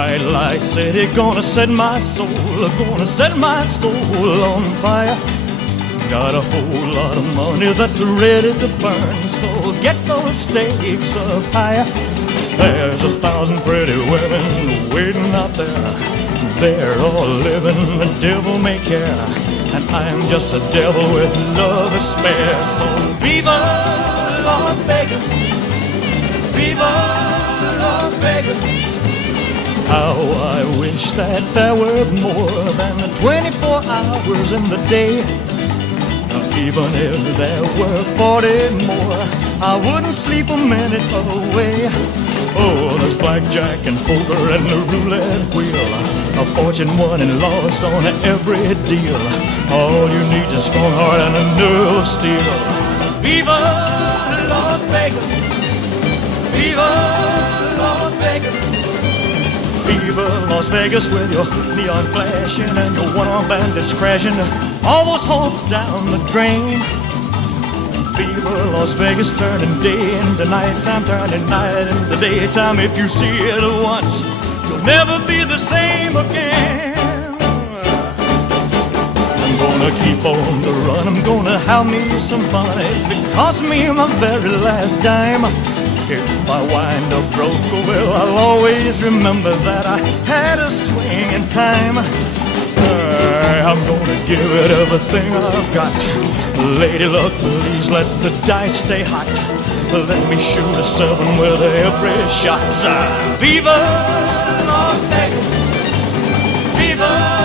bright light city, gonna set my soul, gonna set my soul on fire. Got a whole lot of money that's ready to burn, so get those stakes up higher. There's 1,000 pretty women waiting out there. They're all living the devil may care, and I'm just a devil with love to spare. So viva Las Vegas, viva Las Vegas. How I wish that there were more than 24 hours in the day. Even if there were 40 more, I wouldn't sleep a minute away. Oh, there's blackjack and poker and the roulette wheel, a fortune won and lost on every deal. All you need is a strong heart and a nerve of steel. Viva Las Vegas, viva Las Vegas, viva Las Vegas with your neon flashing and your one-armed bandits crashing all those hopes down the drain. Viva Las Vegas, turning day into nighttime, turning night into daytime. If you see it once, you'll never be the same again. I'm gonna keep on the run, I'm gonna have me some fun. It cost me my very last dime. If I wind up broke, well, I'll always remember that I had a swing in time. I'm gonna give it everything I've got. Lady luck, please let the dice stay hot. Let me shoot a 7 with every shot. Viva Las Vegas, viva